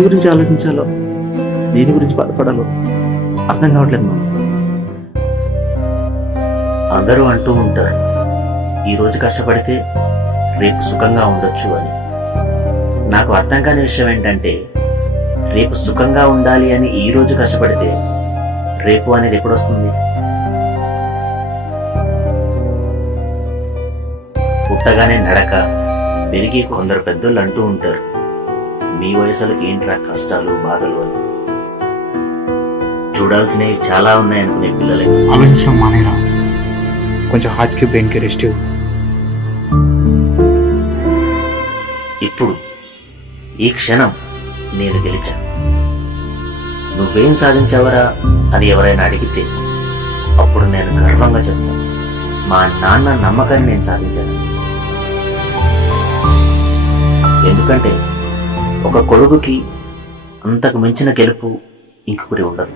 దేని గురించి ఆలోచించాలో, దేని గురించి బాధపడాలో అర్థం కావట్లేదు మామ. అందరూ అంటూ ఉంటారు, ఈరోజు కష్టపడితే రేపు సుఖంగా ఉండొచ్చు అని. నాకు అర్థం కాని విషయం ఏంటంటే, రేపు సుఖంగా ఉండాలి అని ఈరోజు కష్టపడితే రేపు అనేది ఎప్పుడు వస్తుంది? పుట్టగానే నడక, పెరిగి కొందరు పెద్దోళ్ళు అంటూ ఉంటారు, మీ వయసులకు ఏంట్రా కష్టాలు బాధలు అని. చూడాల్సినవి చాలా ఉన్నాయనుకునే పిల్లలకి ఆలోచించడం మానేరా, కొంచెం హార్ట్కి బ్రెయిన్కి రెస్ట్ ఇవ్వు. ఇప్పుడు ఈ క్షణం నేను గెలిచా. నువ్వేం సాధించావరా అని ఎవరైనా అడిగితే అప్పుడు నేను గర్వంగా చెప్తాను, మా నాన్న నమ్మకాన్ని నేను సాధించాను. ఎందుకంటే ఒక కొడుకుకి అంతకు మించిన గెలుపు ఇంకొకటి ఉండదు.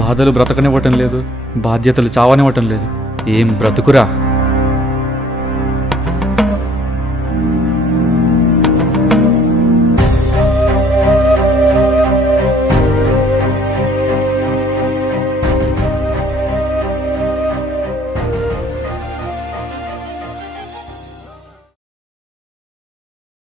బాధలు బ్రతకనివ్వటం లేదు, బాధ్యతలు చావనివ్వటం లేదు. ఏం బ్రతుకురా!